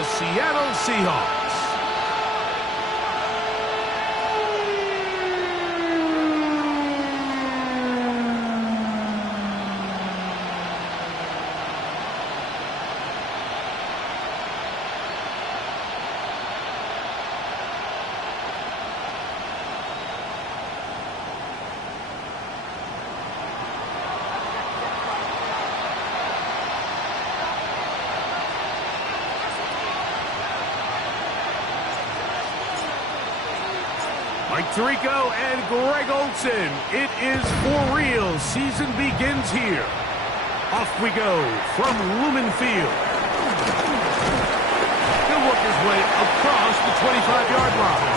the Seattle Seahawks. Mike Tirico and Greg Olsen. It is for real. Season begins here. Off we go from Lumen Field. He'll work his way across the 25-yard line.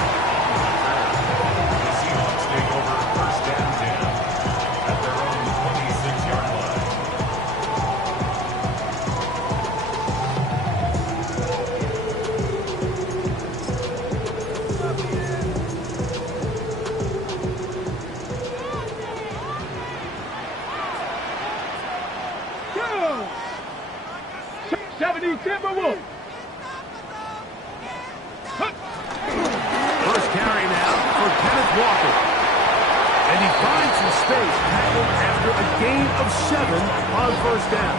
The Seahawks take over first and 10 at their own 26-yard line. Timberwolves. First carry now for Kenneth Walker. And he finds some space tackled after a gain of 7 on first down.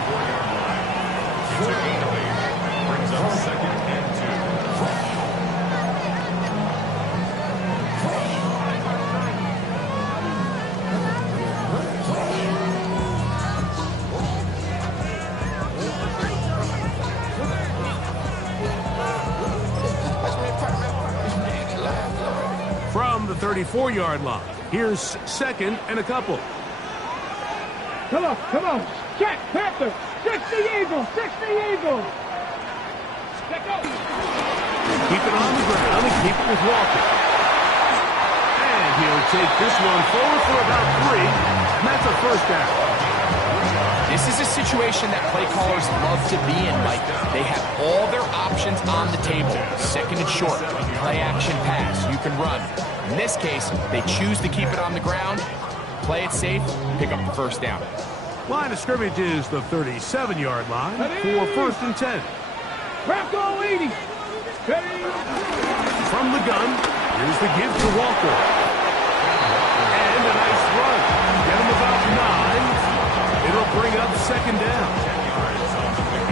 He took 8 away. Brings up second and 34-yard line. Here's second and a couple. Come on. Check, Panther. 60 Eagles. Let go. Keep it on the ground and keep it with Walker. And he'll take this one forward for about 3. And that's a first down. This is a situation that play callers love to be in, Mike. They have all their options on the table. Second and short, play action pass, you can run. In this case, they choose to keep it on the ground, play it safe, pick up the first down. Line of scrimmage is the 37-yard line for first and 10. Rocco 80. From the gun, here's the give to Walker. And a nice run. Get him about 9. It'll bring up second down.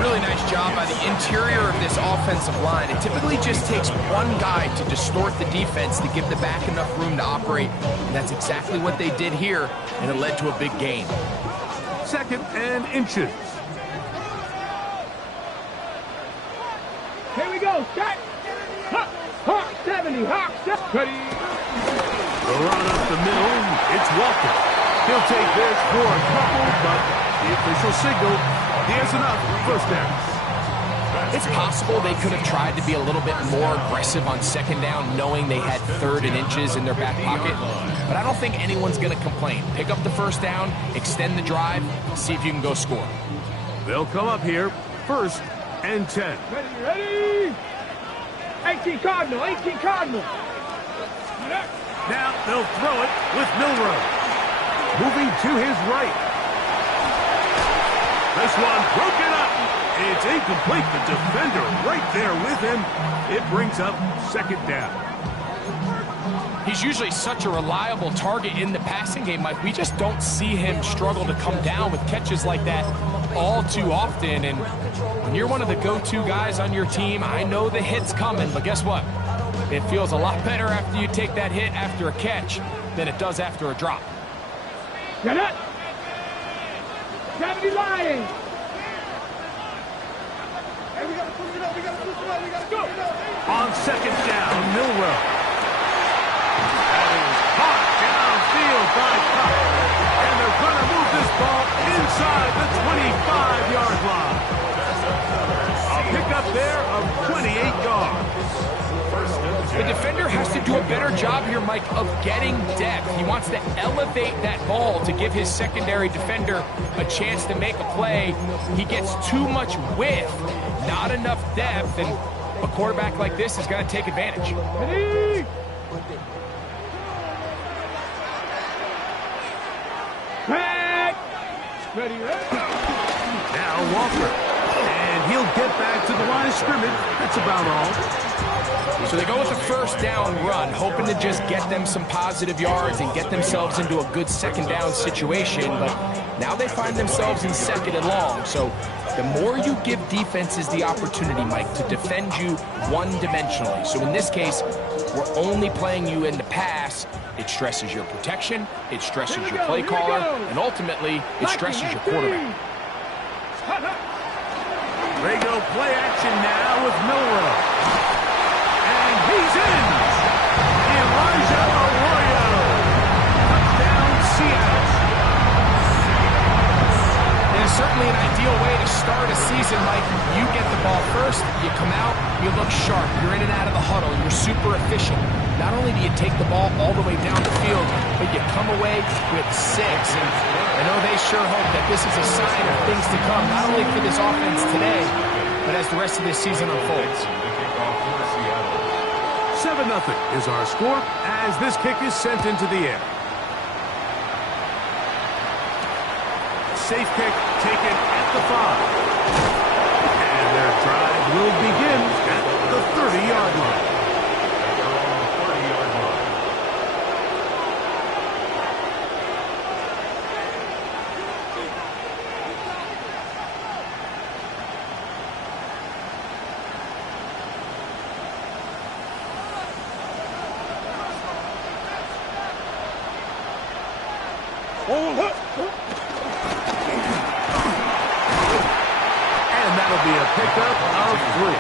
Really nice job by the interior of this offensive line. It typically just takes one guy to distort the defense to give the back enough room to operate. And that's exactly what they did here, and it led to a big gain. Second and inches. Here we go. Set. Hawk 70. Hawk 70. The run up the middle. It's Walker. He'll take this for a couple, but the official signal, he has enough. First down. It's possible they could have tried to be a little bit more aggressive on second down, knowing they had third and inches in their back pocket. But I don't think anyone's going to complain. Pick up the first down, extend the drive, see if you can go score. They'll come up here, first and 10. Ready? 18 Cardinal. Now they'll throw it with Milroe. Moving to his right. This one broken up. It's incomplete. The defender right there with him. It brings up second down. He's usually such a reliable target in the passing game, Mike. We just don't see him struggle to come down with catches like that all too often. And when you're one of the go-to guys on your team, I know the hit's coming, but guess what? It feels a lot better after you take that hit after a catch than it does after a drop. Get it. 70 Lions. Hey, we got to push it up. We got to go. On second down, Milroe. That is caught downfield by Cox. And they're going to move this ball inside the 25-yard line. A pickup there of 28 yards. The defender has to do a better job here, Mike, of getting depth. He wants to elevate that ball to give his secondary defender a chance to make a play. He gets too much width, not enough depth, and a quarterback like this is going to take advantage. Ready? Back. Ready. Now Walker. And he'll get back to the line of scrimmage. That's about all. So they go with a first down run, hoping to just get them some positive yards and get themselves into a good second down situation, but now they find themselves in second and long. So the more you give defenses the opportunity, Mike, to defend you one-dimensionally. So in this case, we're only playing you in the pass. It stresses your protection, it stresses your play caller, and ultimately, it stresses your quarterback. They go play action now with Milroe. And he's in! Elijah Arroyo. Touchdown, Seattle. It is certainly an ideal way to start a season, Mike. You get the ball first, you come out, you look sharp, you're in and out of the huddle, you're super efficient. Not only do you take the ball all the way down the field, but you come away with 6. And I know they sure hope that this is a sign of things to come, not only for this offense today, but as the rest of this season unfolds. 7-0 is our score as this kick is sent into the air. Safe kick taken at the 5. And their drive will begin at the 30-yard line. And that'll be a pickup of 3.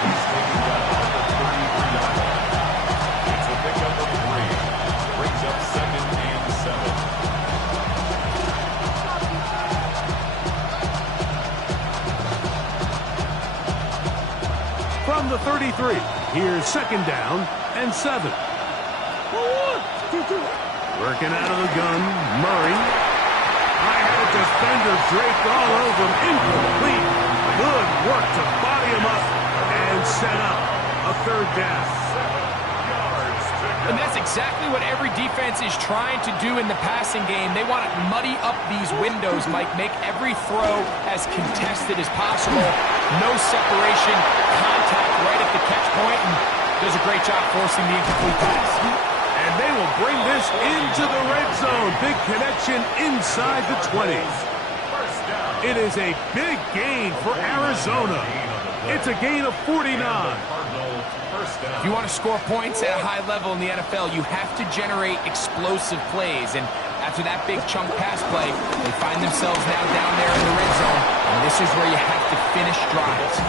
He's taking that at the 33-yard line. It's a pickup of 3. Brings up 2nd and 7. From the 33, here's 2nd down and 7. Working out of the gun, Murray. I had a defender draped all over him, incomplete. Good work to body him up and set up a 3rd down. And that's exactly what every defense is trying to do in the passing game. They want to muddy up these windows, Mike, make every throw as contested as possible. No separation, contact right at the catch point, and does a great job forcing the incomplete pass. And they will bring this into the red zone. Big connection inside the 20s. It is a big gain for Arizona. It's a gain of 49. If you want to score points at a high level in the NFL, you have to generate explosive plays. And after that big chunk pass play, they find themselves now down there in the red zone. And this is where you have to finish drives.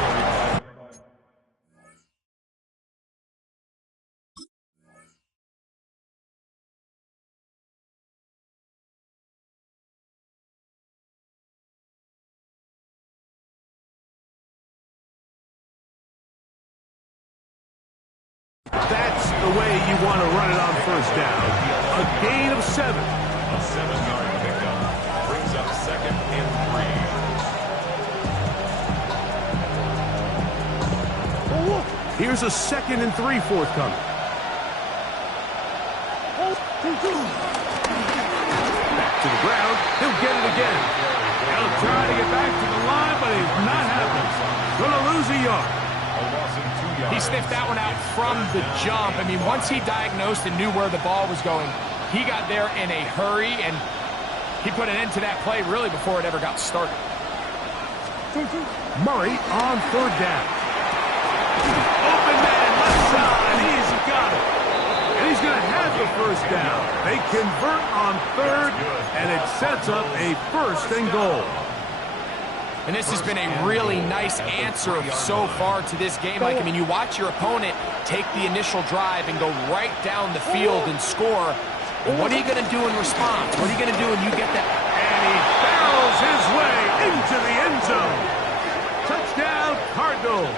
That's the way you want to run it on 1st down. A gain of 7. A 7-yard pickup. Brings up 2nd and 3. Here's a 2nd and 3 forthcoming. Back to the ground. He'll get it again. He'll try to get back to the line, but he's not happening. Gonna lose a yard. He sniffed that one out from the jump. I mean, once he diagnosed and knew where the ball was going, he got there in a hurry, and he put an end to that play really before it ever got started. Murray on 3rd down. Open man, left side. He's got it. And he's going to have the 1st down. They convert on 3rd, and it sets up a 1st and goal. And this has been a really nice answer so far to this game. Like, I mean, you watch your opponent take the initial drive and go right down the field and score. And what are you going to do in response? What are you going to do when you get that? And he barrels his way into the end zone. Touchdown, Cardinals.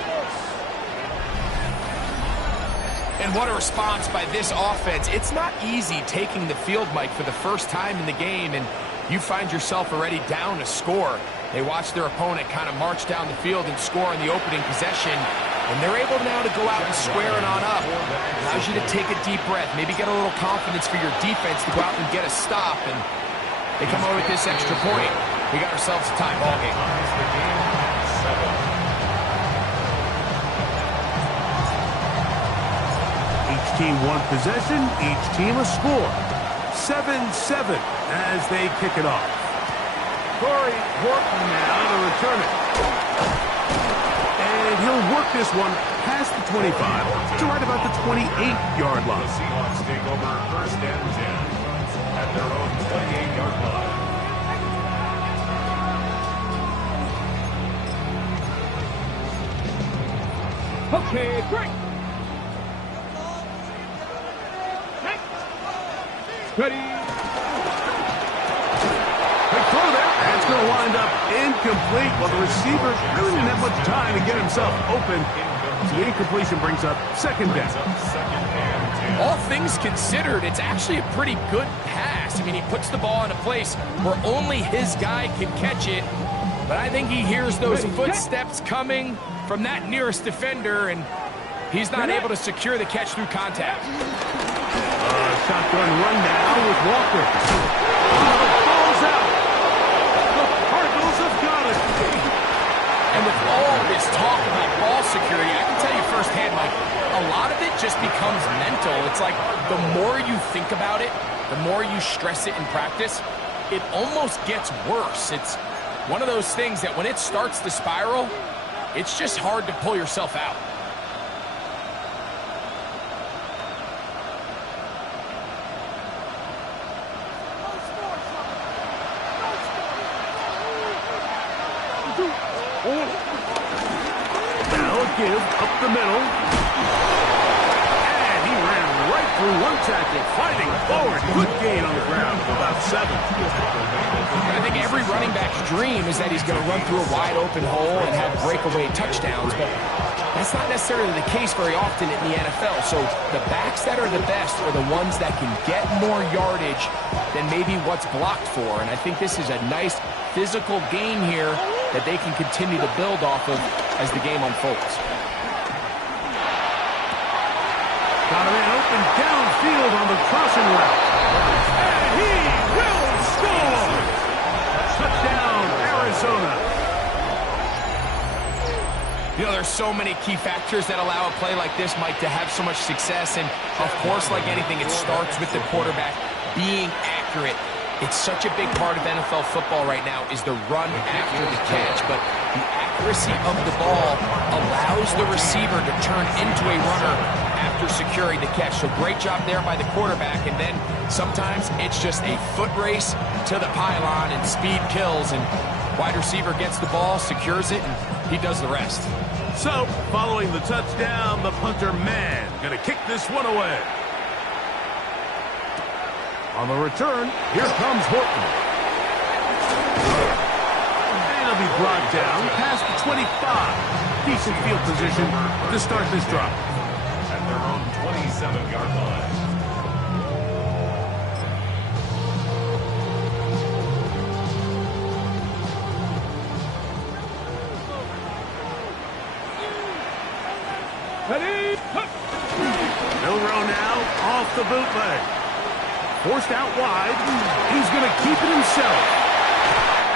And what a response by this offense. It's not easy taking the field, Mike, for the first time in the game, and you find yourself already down to score. They watch their opponent kind of march down the field and score in the opening possession, and they're able now to go out and square it on up. Allows you to take a deep breath, maybe get a little confidence for your defense to go out and get a stop, and they come over with this extra point. We got ourselves a tie ball game. team one possession, each team a score. 7-7 as they kick it off. Corey Horton now to return it. And he'll work this one past the 25 to right about the 28-yard line. The Seahawks take over first and 10 at their own 28-yard line. Okay, great. Ready. Big throw there. That's going to wind up incomplete. Well, the receiver really didn't have much time to get himself open. So the incompletion brings up second down. Second and 10. All things considered, it's actually a pretty good pass. I mean, he puts the ball in a place where only his guy can catch it. But I think he hears those footsteps coming from that nearest defender, and he's not able to secure the catch through contact. Shotgun run now with Walker. Ball's out. The Cardinals have got it. And with all this talk about ball security, I can tell you firsthand, Mike, a lot of it just becomes mental. It's like the more you think about it, the more you stress it in practice, it almost gets worse. It's one of those things that when it starts to spiral, it's just hard to pull yourself out. Now a give up the middle. And he ran right through one tackle, fighting forward. Good gain on the ground of about 7. I think every running back's dream is that he's going to run through a wide open hole and have breakaway touchdowns, but that's not necessarily the case very often in the NFL. So the backs that are the best are the ones that can get more yardage than maybe what's blocked for. And I think this is a nice physical gain here that they can continue to build off of as the game unfolds. Got a man open downfield on the crossing route. And he will score! Touchdown, Arizona. You know, there's so many key factors that allow a play like this, Mike, to have so much success. And, of course, like anything, it starts with the quarterback being accurate. It's such a big part of NFL football right now is the run after the catch. But the accuracy of the ball allows the receiver to turn into a runner after securing the catch. So great job there by the quarterback. And then sometimes it's just a foot race to the pylon and speed kills. And wide receiver gets the ball, secures it, and he does the rest. So, following the touchdown, the punter man going to kick this one away. On the return, here comes Horton. And he'll be brought down past the 25. Decent field position to start this drive. At their own 27-yard line. Ready. Milroe now off the bootleg. Forced out wide. He's going to keep it himself.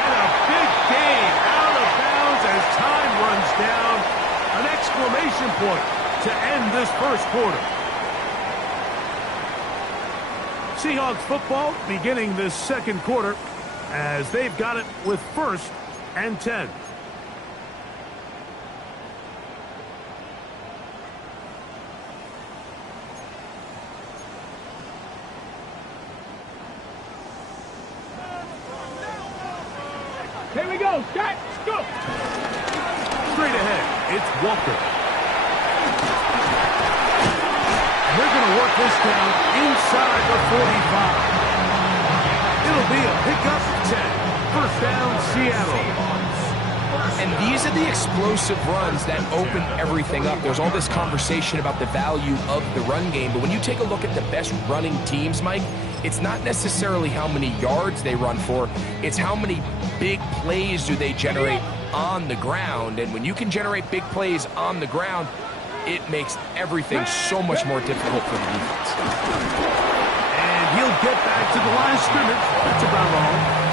And a big gain out of bounds as time runs down. An exclamation point to end this first quarter. Seahawks football beginning this second quarter as they've got it with 1st and 10. Here we go. Shot. Go. Straight ahead, it's Walker. They're going to work this down inside the 45. It'll be a pickup 10. First down, Seattle. And these are the explosive runs that open everything up. There's all this conversation about the value of the run game, but when you take a look at the best running teams, Mike, it's not necessarily how many yards they run for, it's how many big plays do they generate on the ground. And when you can generate big plays on the ground, it makes everything so much more difficult for the defense. And he'll get back to the line of scrimmage. That's about all.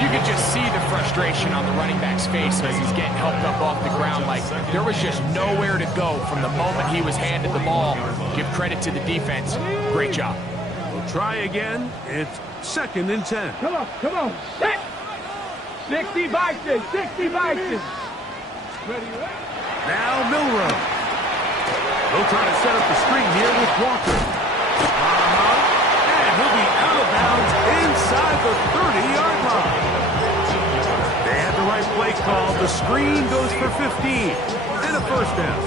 You could just see the frustration on the running back's face as he's getting helped up off the ground. Like, there was just nowhere to go from the moment he was handed the ball. Give credit to the defense. Great job. We'll try again. It's 2nd and 10. Come on, come on. Set. 60 Vikings, 60 Vikings. Ready, ready. Now Milroe. They'll try to set up the screen here with Walker. And he'll be out of bounds inside the 30-yard line. They had the right play call. The screen goes for 15 and a first down.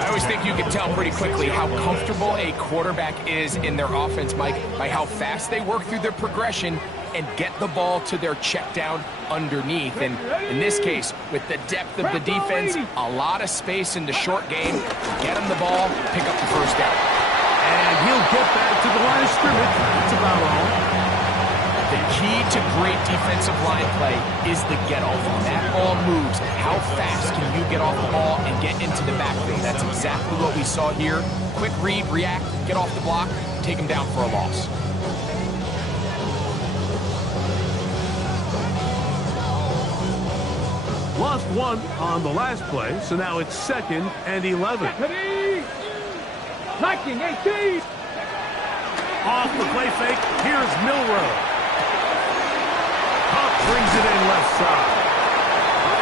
I always think you can tell pretty quickly how comfortable a quarterback is in their offense, Mike, by how fast they work through their progression and get the ball to their check down underneath. And in this case, with the depth of the defense, a lot of space in the short game, get him the ball, pick up the first down. And he'll get back to the line of scrimmage. That's about all. The key to great defensive line play is the get-off. When that ball moves, how fast can you get off the ball and get into the backfield? That's exactly what we saw here. Quick read, react, get off the block, take him down for a loss. Lost one on the last play, so now it's 2nd and 11. Viking 18. Off the play fake, here's Milroe. Huff brings it in left side.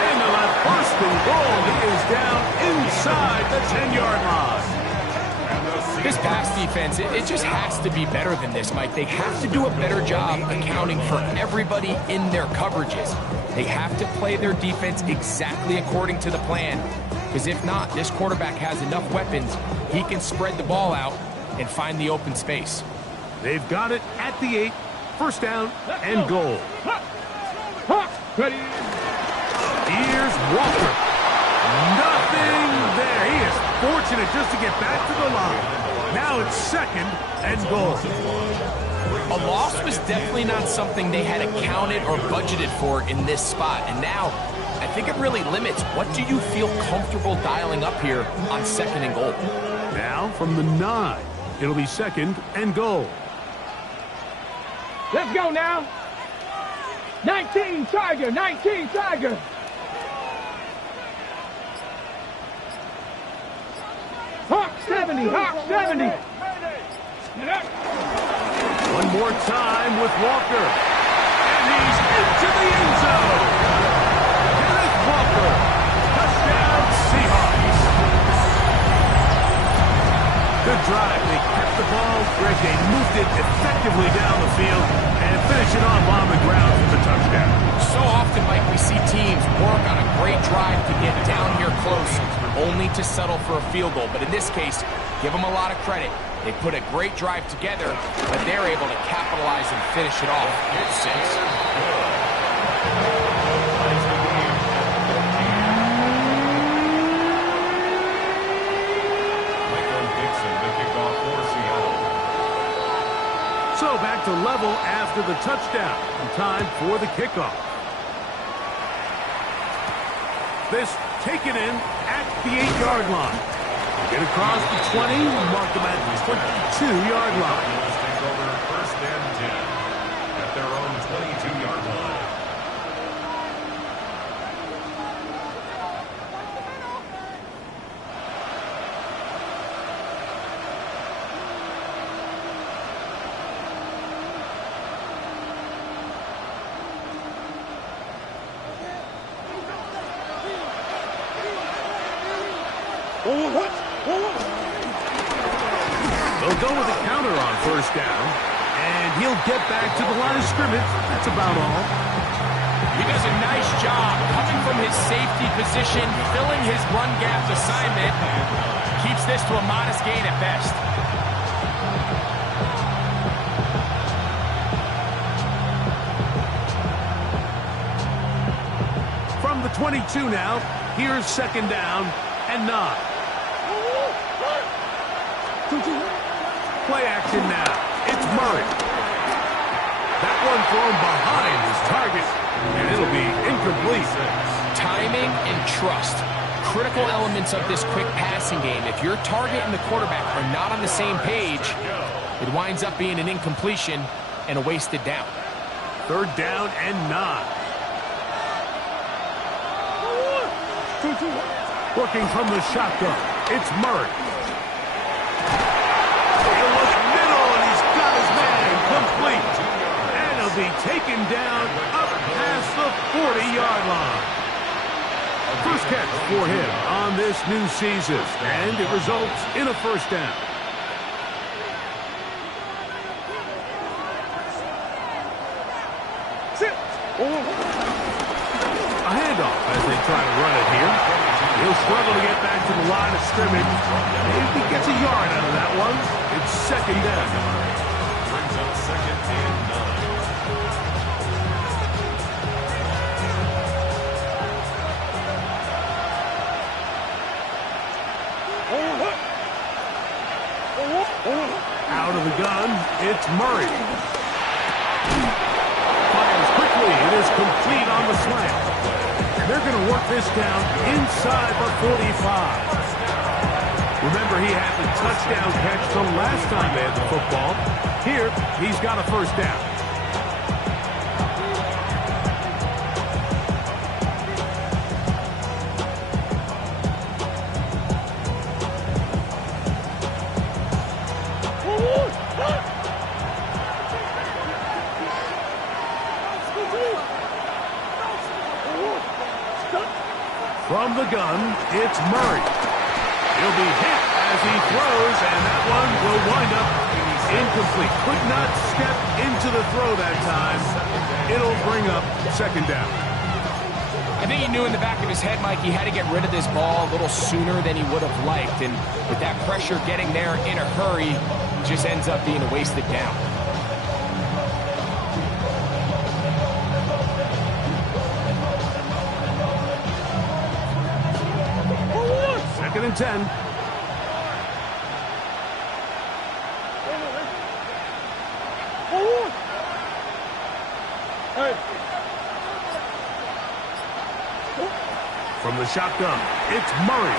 And the left first and goal. He is down inside the 10-yard line. This pass defense, it just has to be better than this, Mike. They have to do a better job accounting for everybody in their coverages. They have to play their defense exactly according to the plan. Because if not, this quarterback has enough weapons, he can spread the ball out and find the open space. They've got it at the 8. First down and goal. Ready. Here's Walker. Nothing there. He is fortunate just to get back to the line. Now it's 2nd and goal. A loss was definitely not something they had accounted or budgeted for in this spot. And now, I think it really limits what do you feel comfortable dialing up here on 2nd and goal. Now from the 9, it'll be 2nd and goal. Let's go now. 19 Tiger, 19 Tiger. Hawk 70, Hawk 70. One more time with Walker. And he's into the end zone. Kenneth Walker. Touchdown, Seahawks. Good drive. They kept the ball. Greg, they moved it effectively down the field and finish it off on the ground for the touchdown. So often, Mike, we see teams work on a great drive to get down here close, only to settle for a field goal. But in this case, give them a lot of credit. They put a great drive together, but they're able to capitalize and finish it off at 6. So back to level after the touchdown. And time for the kickoff. This taken in at the 8-yard line. Get across the 20, mark them at the 22-yard line. Let's take over 1st and 10 at their own 22-yard line. They'll go with a counter on 1st down, and he'll get back to the line of scrimmage. That's about all. He does a nice job coming from his safety position, filling his run gap assignment. Keeps this to a modest gain at best. From the 22 now, here's 2nd down and 9. Play action now. It's Murray. That one thrown behind his target, and it'll be incomplete. Timing and trust. Critical elements of this quick passing game. If your target and the quarterback are not on the same page, it winds up being an incompletion and a wasted down. 3rd down and 9. Working from the shotgun, it's Murray. He'll look middle, and he's got his man complete. And he'll be taken down up past the 40-yard line. First catch for him on this new season, and it results in a 1st down. A handoff as they try to run it here. He'll struggle to get back to the line of scrimmage. If he gets a yard out of that one, it's 2nd down. Brings up 2nd and 9. Out of the gun, it's Murray. Fires quickly. It is complete on the slant. And they're going to work this down inside the 45. Remember, he had the touchdown catch the last time they had the football. Here, he's got a 1st down. From the gun, it's Murray. He'll be hit as he throws, and that one will wind up incomplete. Could not step into the throw that time. It'll bring up 2nd down. I think he knew in the back of his head, Mike, he had to get rid of this ball a little sooner than he would have liked. And with that pressure getting there in a hurry, it just ends up being a wasted down. 2nd and 10. From the shotgun, it's Murray.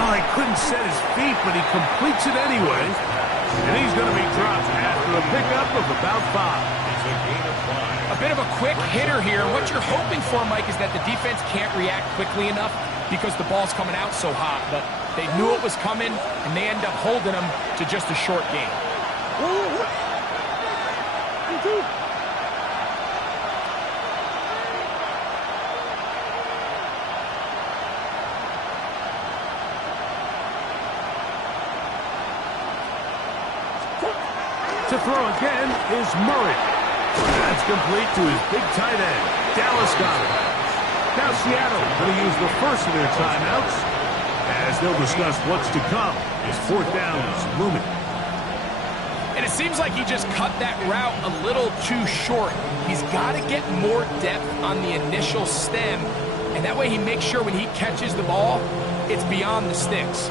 Oh, he couldn't set his feet, but he completes it anyway. And he's going to be dropped after a pickup of about 5. It's a gain of 5. A bit of a quick hitter here. What you're hoping for, Mike, is that the defense can't react quickly enough because the ball's coming out so hot. But they knew it was coming, and they end up holding them to just a short game. To throw again is Murray. That's complete to his big tight end. Dallas got it. Now Seattle going to use the first of their timeouts as they'll discuss what's to come as 4th down is looming. And it seems like he just cut that route a little too short. He's got to get more depth on the initial stem, and that way he makes sure when he catches the ball, it's beyond the sticks.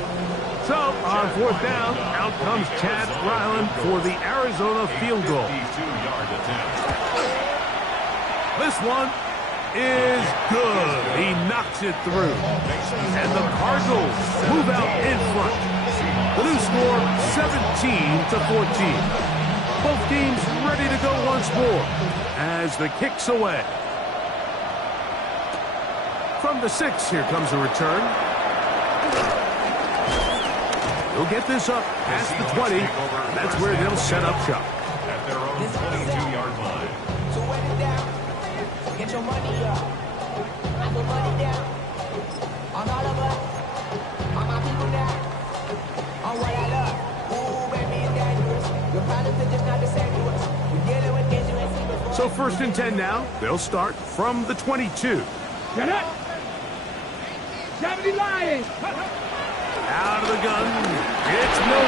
So, on 4th down, out comes Chad Ryland for the Arizona field goal. 52-yard attempt. This one is good. He knocks it through. And the Cardinals move out in front. The new score, 17-14. Both teams ready to go once more as the kick's away. From the 6, here comes a return. They'll get this up past the 20. That's where they'll set up shop. At their own 22-yard line. So wet it down. Get your money up. I put money down. On all of us. On my people now. On what I love. Ooh, baby, it's dangerous. Your problems are just not the same to us. We're dealing with things you ain't seen before. So 1st and 10 now. They'll start from the 22. Get up. 70 Lions. Out of the gun, it's Milrow. A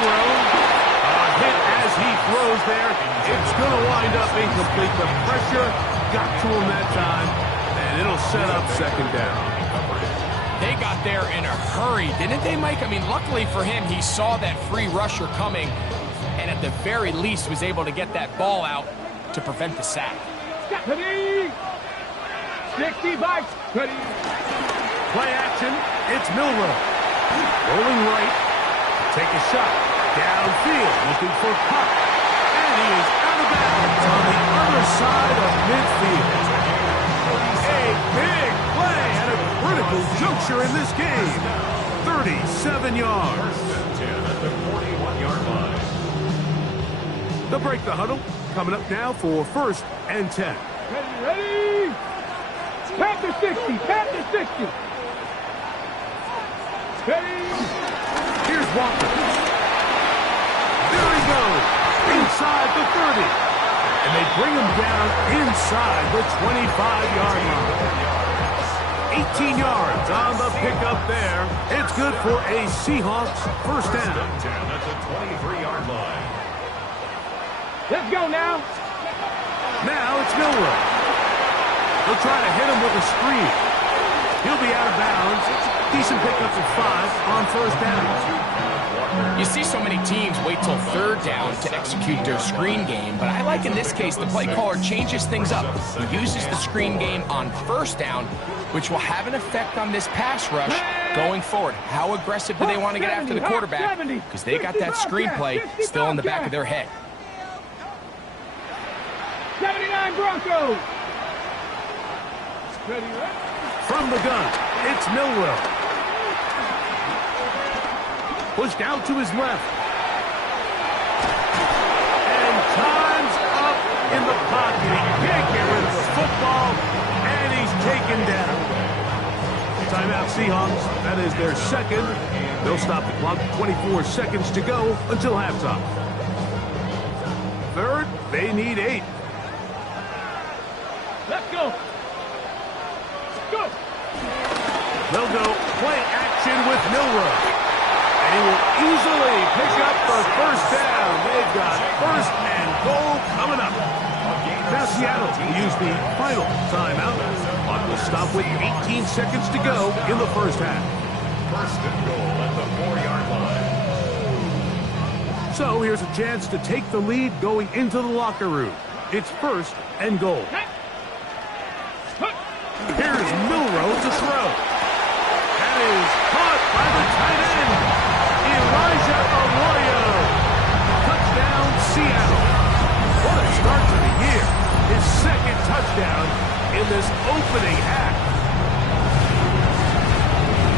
hit as he throws there. It's going to wind up incomplete. The pressure got to him that time, and it'll set up 2nd down. They got there in a hurry, didn't they, Mike? I mean, luckily for him, he saw that free rusher coming, and at the very least was able to get that ball out to prevent the sack. 60 bikes. Play action, it's Milrow. Rolling right, take a shot, downfield, looking for Puck, and he is out of bounds on the other side of midfield. A big play at a critical juncture in this game. 37 yards. First and 10 at the 41-yard line. They'll break the huddle. Coming up now for 1st and 10. Ready? Panther 60. Panther 60. Ready? Here's Walker. There he goes. Inside the 30. And they bring him down inside the 25-yard line. 18 yards on the pickup there. It's good for a Seahawks first down. 10 at the 23-yard line. Let's go now. Now it's Milroe. They'll try to hit him with a screen. He'll be out of bounds. Decent pickup of 5 on first down. You see so many teams wait till 3rd down to execute their screen game, but I like in this case the play caller changes things up. He uses the screen game on 1st down, which will have an effect on this pass rush going forward. How aggressive do they want to get after the quarterback? Because they got that screenplay still in the back of their head. 79 Broncos. From the gun, it's Milroe. Pushed out to his left. And time's up in the pocket. He can't get rid of the football, and he's taken down. Timeout Seahawks. That is their 2nd. They'll stop the clock. 24 seconds to go until halftime. 3rd, they need 8. Let's go. Go. They'll go play action with Milroe. And he will easily pick up the first down. They've got 1st and goal coming up. Now Seattle will use the final timeout. Clock will stop with 18 seconds to go in the first half. 1st and goal at the 4-yard line. So here's a chance to take the lead going into the locker room. It's 1st and goal. Here's Milroe to throw. That is caught by the tight end. Elijah Arroyo. Touchdown, Seattle. What a start to the year. His 2nd touchdown in this opening half.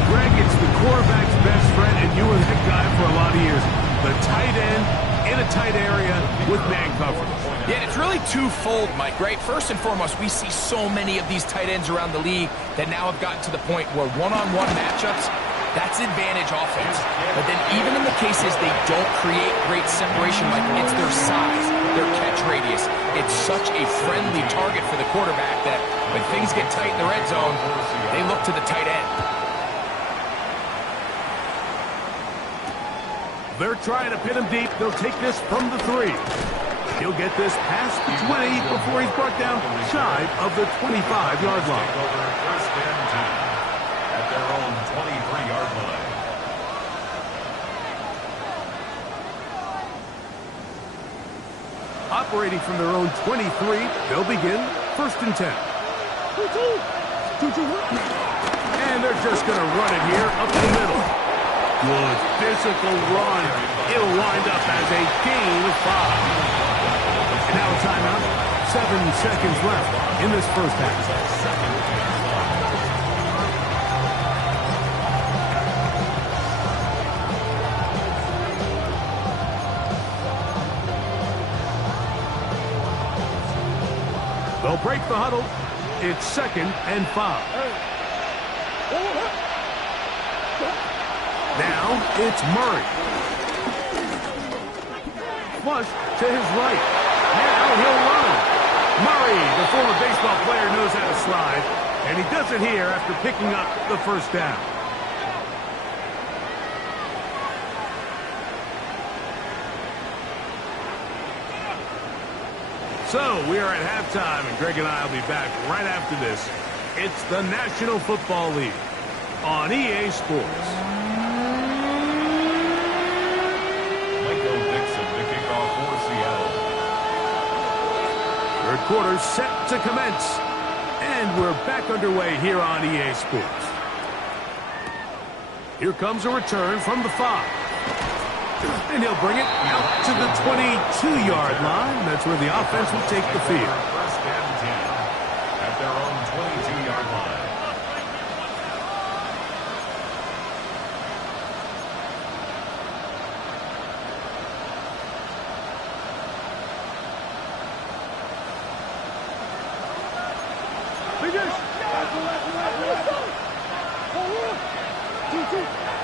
Greg, it's the quarterback's best friend, and you were that guy for a lot of years. The tight end in a tight area with man coverage. Yeah, it's really twofold, Mike, right? First and foremost, we see so many of these tight ends around the league that now have gotten to the point where one-on-one matchups, that's advantage offense. But then even in the cases they don't create great separation, like it's their size, their catch radius. It's such a friendly target for the quarterback that when things get tight in the red zone, they look to the tight end. They're trying to pin him deep. They'll take this from the 3. He'll get this past the 20 before he's brought down shy of the 25-yard line. Over 1st and 10 at their own 23-yard line. Operating from their own 23, they'll begin 1st and 10. And they're just going to run it here up the middle. Good physical run. It'll wind up as a gain of 5. And now a timeout. 7 seconds left in this first half. They'll break the huddle. It's 2nd and 5. Now it's Murray. Flush to his right. Now he'll run. Murray, the former baseball player, knows how to slide. And he does it here after picking up the first down. So we are at halftime, and Greg and I will be back right after this. It's the National Football League on EA Sports. Michael Dixon to kick off for Seattle. Third quarter set to commence, and we're back underway here on EA Sports. Here comes a return from the 5. And he'll bring it out to the 22-yard line. That's where the offense will take the field.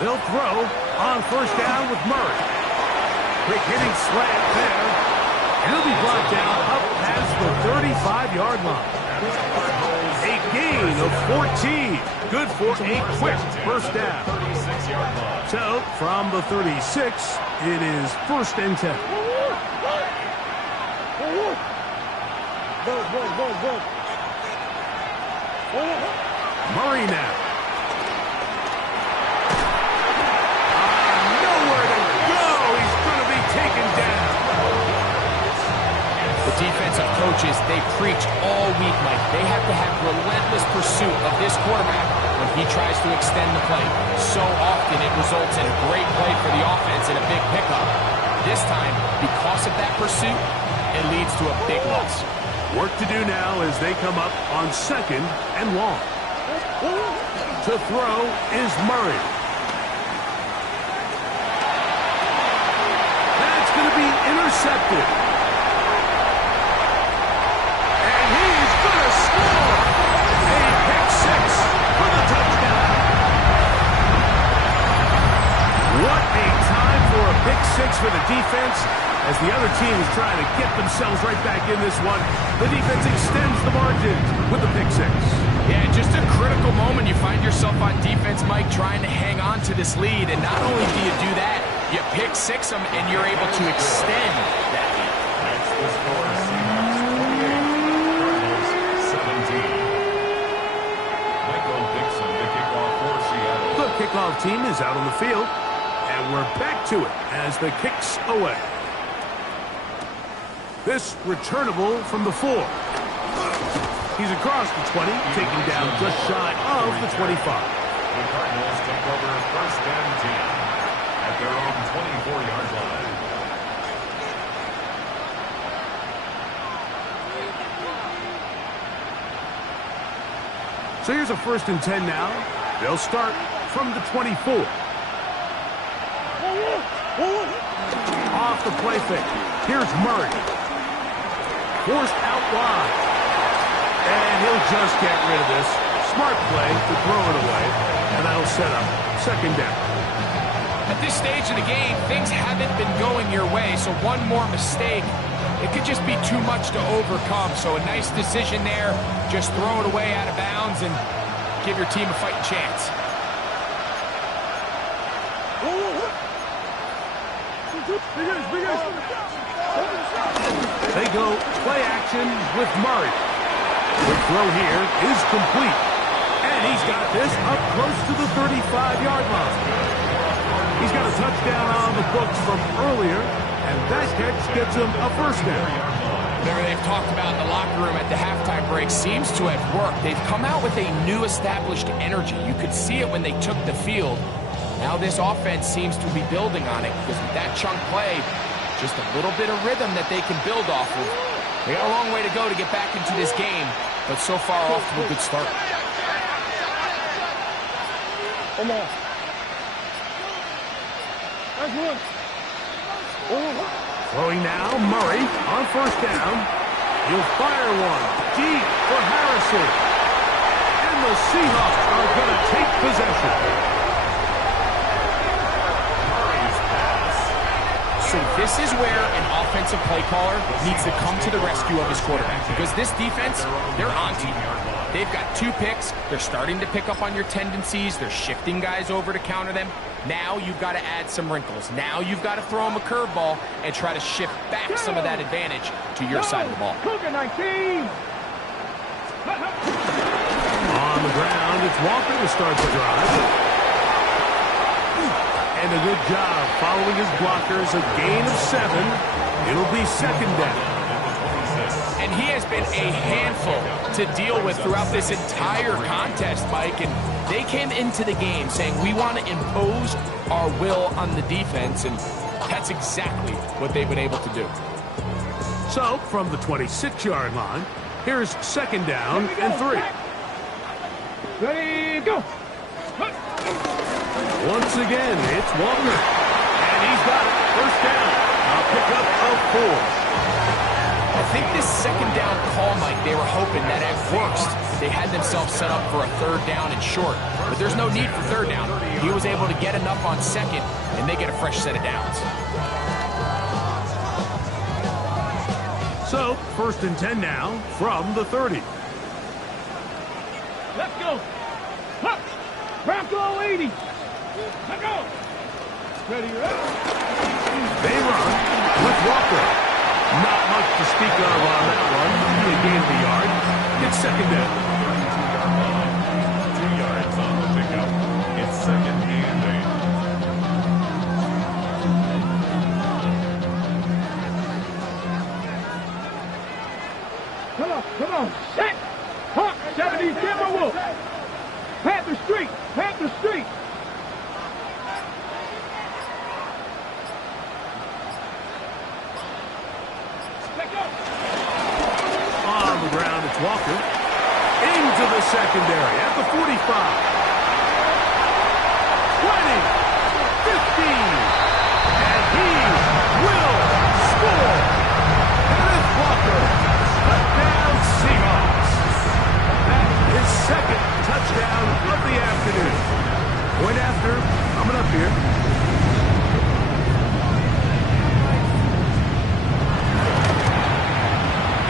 They'll throw on first down with Murray. Quick hitting slant there. He'll be brought down up past the 35-yard line. A gain of 14. Good for a quick first down. So, from the 36, it is 1st and 10. Murray now. Nowhere to go. He's going to be taken down. The defensive coaches, they preach all week, Mike. They have to have relentless pursuit of this quarterback when he tries to extend the play. So often it results in a great play for the offense and a big pickup. This time, because of that pursuit, it leads to a big loss. Work to do now as they come up on 2nd and long. To throw is Murray. That's going to be intercepted. And he's going to score. A pick 6 for the touchdown. What a time for a pick 6 for the defense. As the other team is trying to get themselves right back in this one, the defense extends the margin with the pick 6. Yeah, just a critical moment. You find yourself on defense, Mike, trying to hang on to this lead. And not only do you do that, you pick 6 them, and you're able to extend that lead. That's the score. Seahawks 28, Cardinals 17. Michael Dixon, the kickoff for Seattle. The kickoff team is out on the field, and we're back to it as the kick's away. This returnable from the 4. He's across the 20, taken down just shy of the 25. The Cardinals take over 1st and 10 at their own 24-yard line. So here's a 1st and 10 now. They'll start from the 24. Off the play fake. Here's Murray. Forced out wide. And he'll just get rid of this. Smart play to throw it away. And that'll set up 2nd down. At this stage of the game, things haven't been going your way, so one more mistake, it could just be too much to overcome. So a nice decision there. Just throw it away out of bounds and give your team a fighting chance. They go play action with Murray. The throw here is complete. And he's got this up close to the 35-yard line. He's got a touchdown on the books from earlier, and that catch gets him a 1st down. Whatever they've talked about in the locker room at the halftime break seems to have worked. They've come out with a new established energy. You could see it when they took the field. Now this offense seems to be building on it because with that chunk play, just a little bit of rhythm that they can build off of. They got a long way to go to get back into this game, but so far off to a good start. Come on. That's one. Throwing now, Murray on 1st down. He'll fire one deep for Harrison. And the Seahawks are going to take possession. So this is where an offensive play caller needs to come to the rescue of his quarterback because this defense, they're on to you. They've got 2 picks. They're starting to pick up on your tendencies. They're shifting guys over to counter them. Now you've got to add some wrinkles. Now you've got to throw them a curveball and try to shift back some of that advantage to your side of the ball. Cougar 19. On the ground, it's Walker to start the drive. And a good job following his blockers. A gain of 7. It'll be 2nd down. And he has been a handful to deal with throughout this entire contest, Mike. And they came into the game saying, we want to impose our will on the defense. And that's exactly what they've been able to do. So, from the 26-yard line, here's 2nd down and 3. Ready, go. Once again, it's Walker. And he's got it. 1st down. A pickup of 4. A think this second down call, Mike, they were hoping that at worst they had themselves set up for a third down and short. But there's no need for third down. He was able to get enough on second, and they get a fresh set of downs. So, 1st and 10 now from the 30. Let's go. Up. Bronco 80. Let's go. Ready, up. They run with Walker. Not much to speak of on that one. They gain the yard. It's 2nd down. 2 yards on the pickup. It's 2nd and 8. Come on. Set. Hawk 70 Timberwolf. Panther Street. Panther Street. On the ground, it's Walker. Into the secondary at the 45. 20. 15. And he will score. Kenneth Walker. Touchdown Seahawks. That is 2nd touchdown of the afternoon. Point after, coming up here.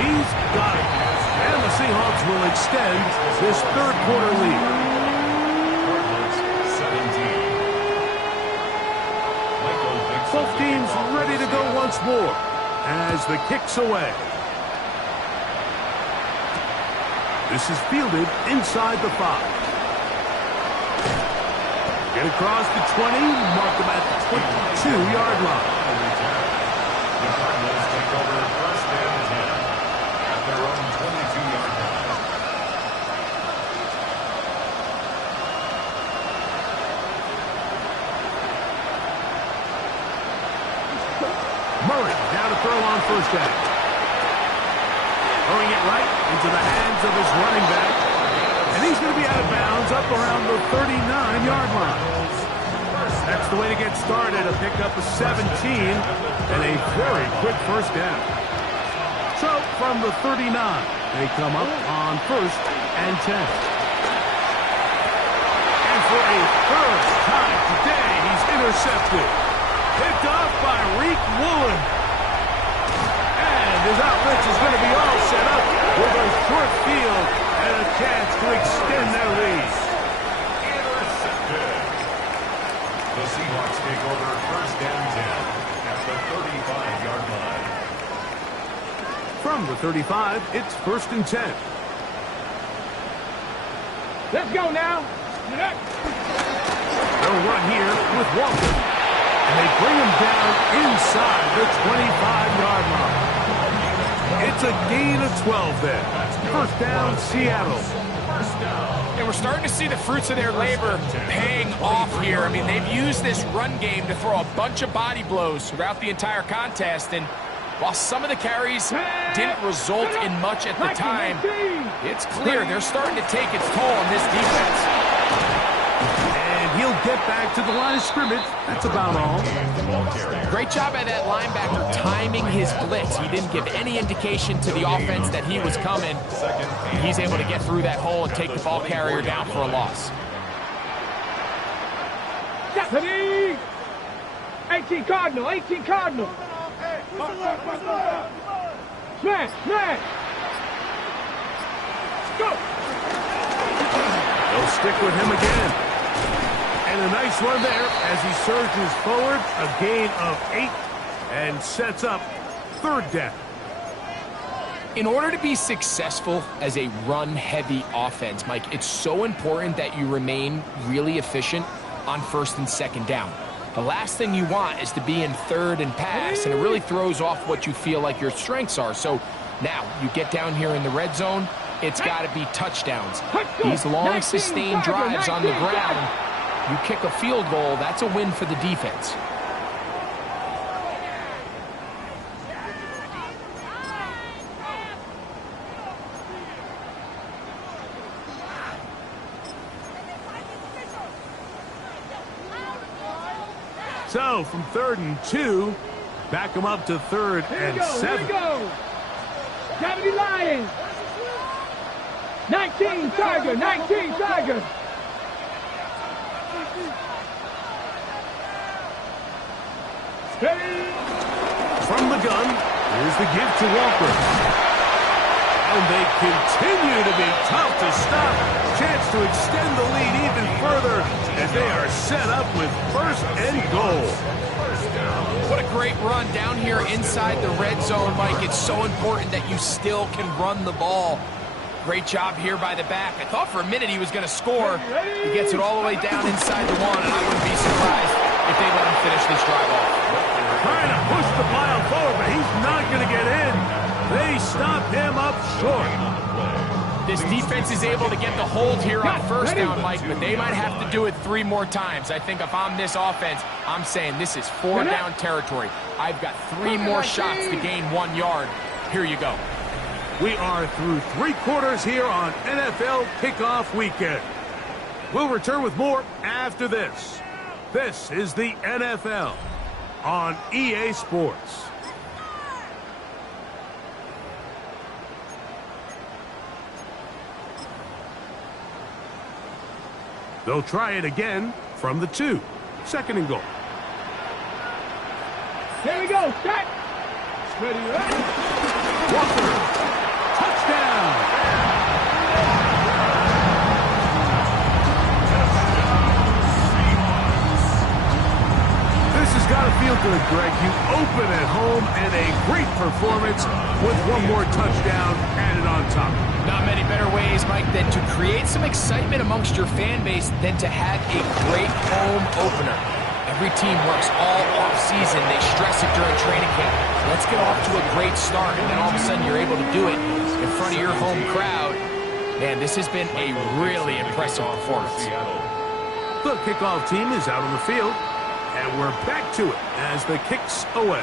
He's got it. And the Seahawks will extend this 3rd quarter lead. Cardinals 17. Michael Vick. Both teams ready to go once more as the kick's away. This is fielded inside the 5. Get across the 20, mark them at the 22-yard line. The Cardinals take over 1st and 10 at their own 22-yard line. Murray down to throw on 1st down. Throwing it right into the hands of his running back. And he's going to be out of bounds up around the 39-yard line. That's the way to get started. A pickup of 17 and a very quick 1st down. So from the 39, they come up on 1st and 10. And for a 3rd time today, he's intercepted. Picked off by Reek Woolen. And his offense is going to be all set up with a short field and a chance to extend their lead. Intercepted. The Seahawks take over 1st and 10 at the 35-yard line. From the 35, it's 1st and 10. Let's go now. They'll run here with Walker. And they bring him down inside the 25-yard line. It's a gain of 12 there. 1st down, Seattle. And we're starting to see the fruits of their labor paying off here. I mean, they've used this run game to throw a bunch of body blows throughout the entire contest. And while some of the carries didn't result in much at the time, it's clear they're starting to take its toll on this defense. And he'll get back to the line of scrimmage. That's about all. Great job by that linebacker timing his blitz. He didn't give any indication to the offense that he was coming. He's able to get through that hole and take the ball carrier down for a loss. 18 Cardinal, 18 Cardinal. Smash, smash. Go. They'll stick with him again. And a nice run there as he surges forward. A gain of 8 and sets up 3rd down. In order to be successful as a run-heavy offense, Mike, it's so important that you remain really efficient on 1st and 2nd down. The last thing you want is to be in 3rd and pass, and it really throws off what you feel like your strengths are. So now you get down here in the red zone, it's got to be touchdowns. These long, sustained drives on the ground, you kick a field goal, that's a win for the defense. So from 3rd and 2, back him up to 3rd and 7. 70 Lions. 19 Tiger. 19 Tiger. Ready. From the gun, here's the give to Walker. And they continue to be tough to stop. Chance to extend the lead even further as they are set up with first and goal. What a great run down here inside the red zone, Mike. It's so important that you still can run the ball. Great job here by the back. I thought for a minute he was going to score. He gets it all the way down inside the one, and I wouldn't be surprised if they let him finish this drive off. Trying to push the pile forward, but he's not going to get in. They stop him up short. This defense is able to get the hold here on first down, Mike, but they might have to do it 3 more times. I think if I'm this offense, I'm saying this is 4 down territory. I've got 3 more shots to gain 1 yard. Here you go. We are through 3 quarters here on NFL Kickoff Weekend. We'll return with more after this. This is the NFL on EA Sports. They'll try it again from the 2. 2nd and goal. Here we go. Set. Ready. Walker. Touchdown. This has got to feel good, Greg. You open at home and a great performance with 1 more touchdown added on top. Not many better ways, Mike, than to create some excitement amongst your fan base than to have a great home opener. Every team works all off-season. They stress it during training camp. Let's get off to a great start, and then all of a sudden you're able to do it in front of your home crowd. Man, this has been a really impressive performance. The kickoff team is out on the field, and we're back to it as the kick's away.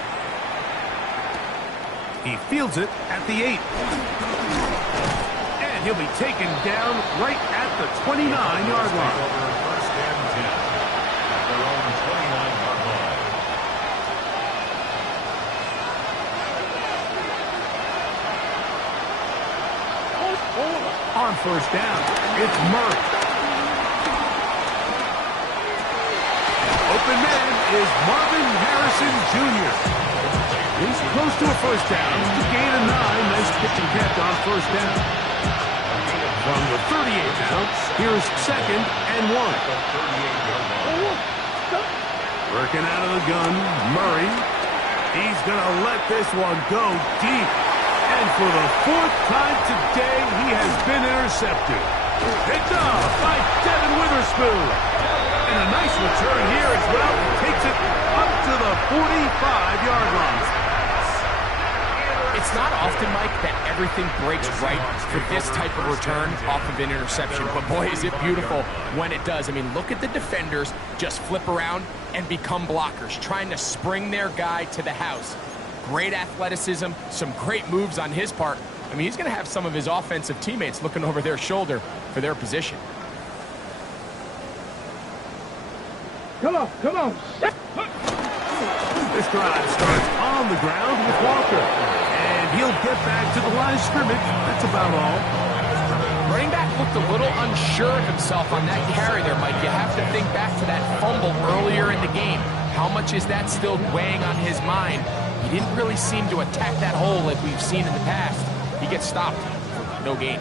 He fields it at the 8. And he'll be taken down right at the 29-yard line. First and 10 at their own 29-yard line. On first down, it's Murray. Open man is Marvin Harrison Jr. He's close to a first down to gain a 9. Nice pitch and catch on first down. From the 38 now, here's 2nd and 1. Working out of the gun, Murray. He's going to let this one go deep. And for the 4th time today, he has been intercepted. Picked off by Devin Witherspoon. And a nice return here as well. Takes it up to the 45-yard line. It's not often, Mike, that everything breaks right for this type of return off of an interception. But boy, is it beautiful when it does. I mean, look at the defenders just flip around and become blockers, trying to spring their guy to the house. Great athleticism, some great moves on his part. I mean, he's going to have some of his offensive teammates looking over their shoulder for their position. Come on, come on. This drive starts on the ground with Walker. And he'll get back to the line of scrimmage. That's about all. Running back looked a little unsure of himself on that carry there, Mike. You have to think back to that fumble earlier in the game. How much is that still weighing on his mind? He didn't really seem to attack that hole like we've seen in the past. He gets stopped. No gain.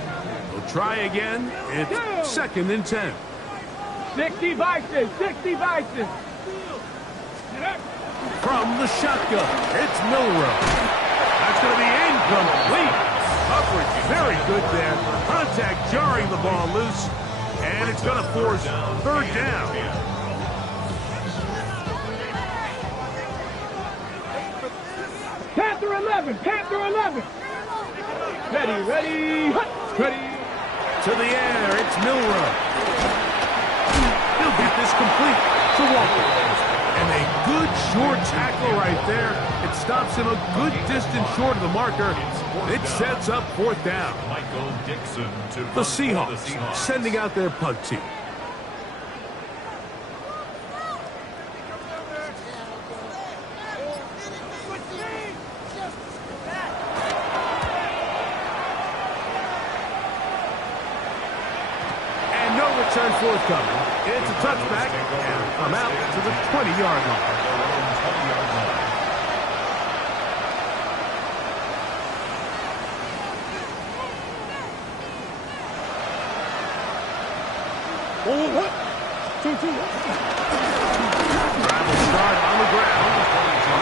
We'll try again. It's 2nd and 10. 60 Vices, 60 Vices. From the shotgun, it's Milrow. That's going to be incomplete. Coverage very good there. Contact jarring the ball loose. And it's going to force 3rd down. Panther 11, Panther 11. Ready, ready, ready. To the air, it's Milrow. He'll get this complete to Walker. And a good short tackle right there. It stops him a good distance short of the marker. It sets up 4th down. Michael Dixon to The Seahawks sending out their punt team. forthcoming. It's a touchback, and come out to the 20-yard line. Drive will start on the ground.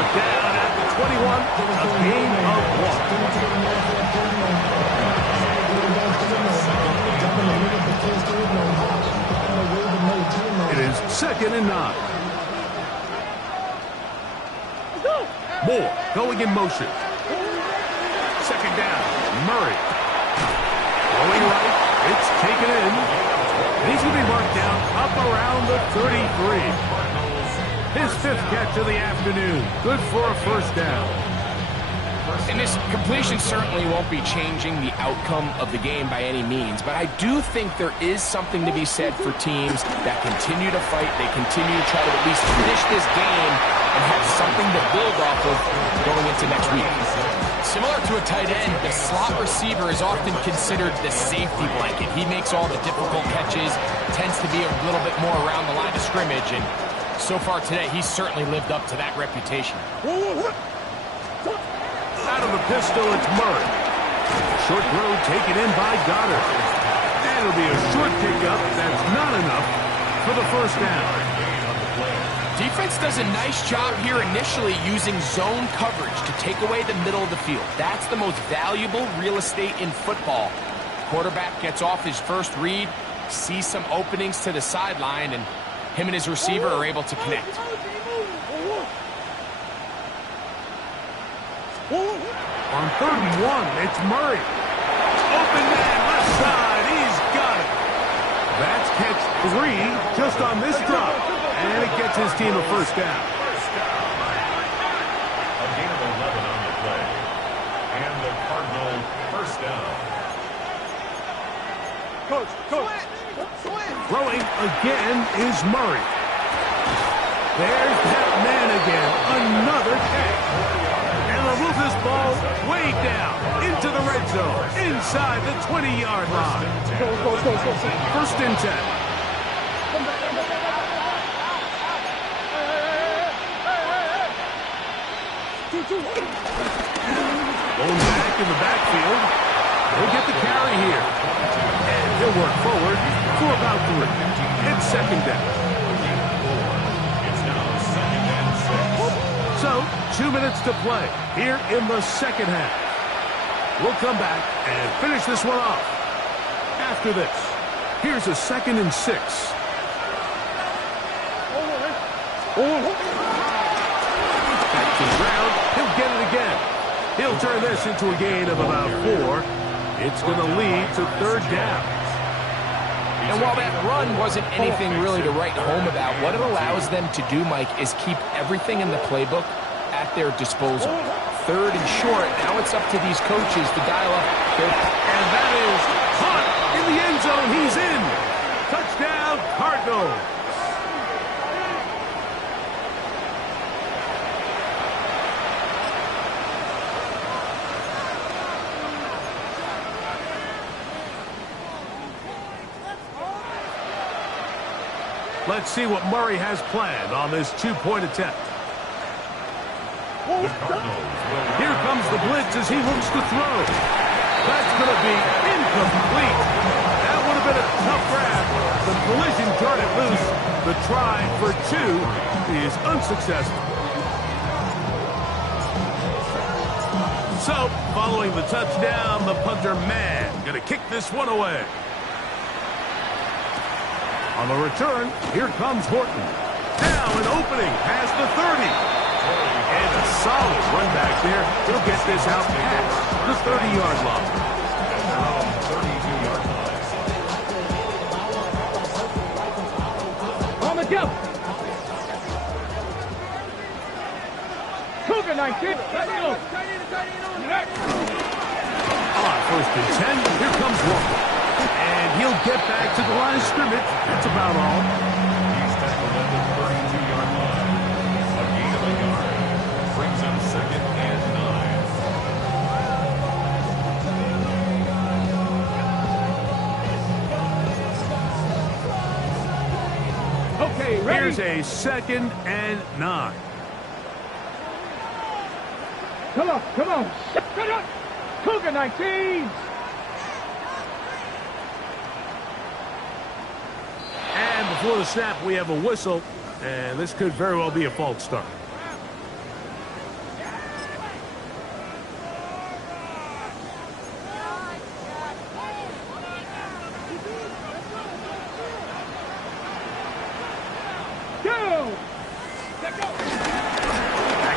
Down at the 21. A gain of 1. It is 2nd and 9. Moore going in motion. 2nd down. Murray. Going right. It's taken in. And he's going to be marked down up around the 33. His 5th catch of the afternoon. Good for a first down. And this completion certainly won't be changing the outcome of the game by any means, but I do think there is something to be said for teams that continue to fight. They continue to try to at least finish this game and have something to build off of going into next week. Similar to a tight end, the slot receiver is often considered the safety blanket. He makes all the difficult catches, tends to be a little bit more around the line of scrimmage, and so far today, he's certainly lived up to that reputation. Out of the pistol, it's Murray. Short throw taken in by Goddard. And it'll be a short pickup. That's not enough for the first down. Defense does a nice job here initially using zone coverage to take away the middle of the field. That's the most valuable real estate in football. Quarterback gets off his first read, sees some openings to the sideline, and him and his receiver are able to connect. On 3rd and 1, it's Murray. Open man, left side. He's got it. That's catch 3 just on this drop. And it gets his team a first down. A gain of 11 on the play. And the Cardinal first down. Coach. Throwing again is Murray. There's that man again. Another catch. And they'll move this ball way down into the red zone, inside the 20-yard line. First and 10. Going back in the backfield. He'll get the carry here. And he'll work forward for about 3. It's 2nd down. It's now 2nd and 6. So, 2 minutes to play here in the second half. We'll come back and finish this one off. After this, here's a 2nd and 6. Back to the ground. He'll get it again. He'll turn this into a gain of about 4. It's going to lead to 3rd down. And while that run wasn't anything really to write home about, what it allows them to do, Mike, is keep everything in the playbook at their disposal. 3rd and short, now it's up to these coaches to dial up their... And that is caught in the end zone. He's in. Touchdown, Cardinals. Let's see what Murray has planned on this 2-point attempt. Here comes the blitz as he looks to throw. That's going to be incomplete. That would have been a tough grab. The collision turned it loose. The try for 2 is unsuccessful. So, following the touchdown, the punter man going to kick this one away. On the return, here comes Horton. Now an opening past the 30. And a solid run back there. He'll get this out past the 30-yard line. 32-yard line. On the go. Cougar 19. On 1st and 10, here comes Walker. And he'll get back to the line of scrimmage. That's about all. He's tackled at the 32-yard line. A gain of a yard. Brings up 2nd and 9. Here's a 2nd and 9. Come on, come on. Shut up. Cougar 19. And before the snap, we have a whistle, and this could very well be a false start. Go. Back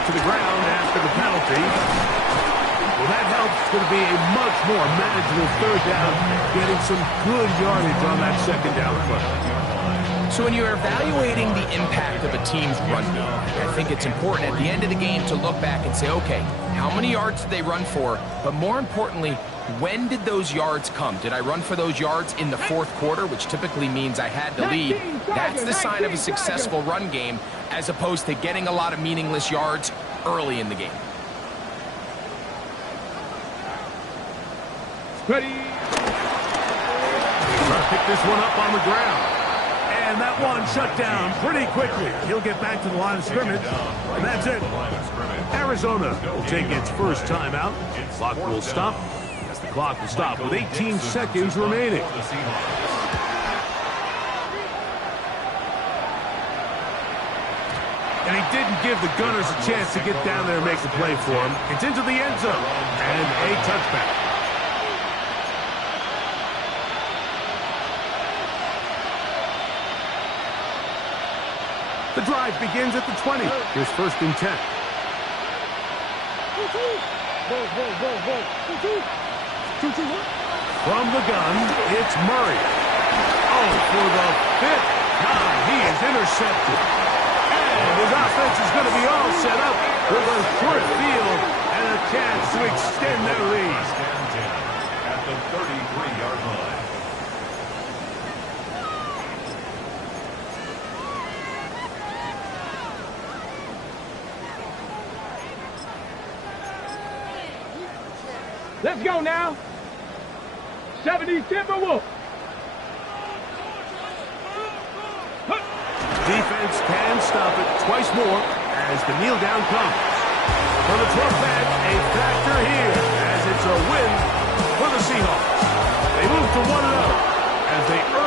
to the ground after the penalty. Well, that helps. It's going to be a much more manageable 3rd down, getting some good yardage on that 2nd down play. So when you're evaluating the impact of a team's run game, I think it's important at the end of the game to look back and say, okay, how many yards did they run for? But more importantly, when did those yards come? Did I run for those yards in the 4th quarter, which typically means I had the lead? That's the sign of a successful run game, as opposed to getting a lot of meaningless yards early in the game. Ready. Trying to pick this one up on the ground. And that one shut down pretty quickly. He'll get back to the line of scrimmage. And that's it. Arizona will take its first timeout. Clock will stop. As the clock will stop with 18 seconds remaining. And he didn't give the Gunners a chance to get down there and make the play for him. It's into the end zone. And a touchback. The drive begins at the 20. Here's 1st and 10. From the gun, it's Murray. Oh, for the 5th time, he is intercepted. And his offense is going to be all set up with a short field and a chance to extend their lead. At the 33-yard line. Let's go now. 70 Timberwolves. Defense can stop it twice more as the kneel down comes. For the 12th man, a factor here as it's a win for the Seahawks. They move to 1-0 as they earn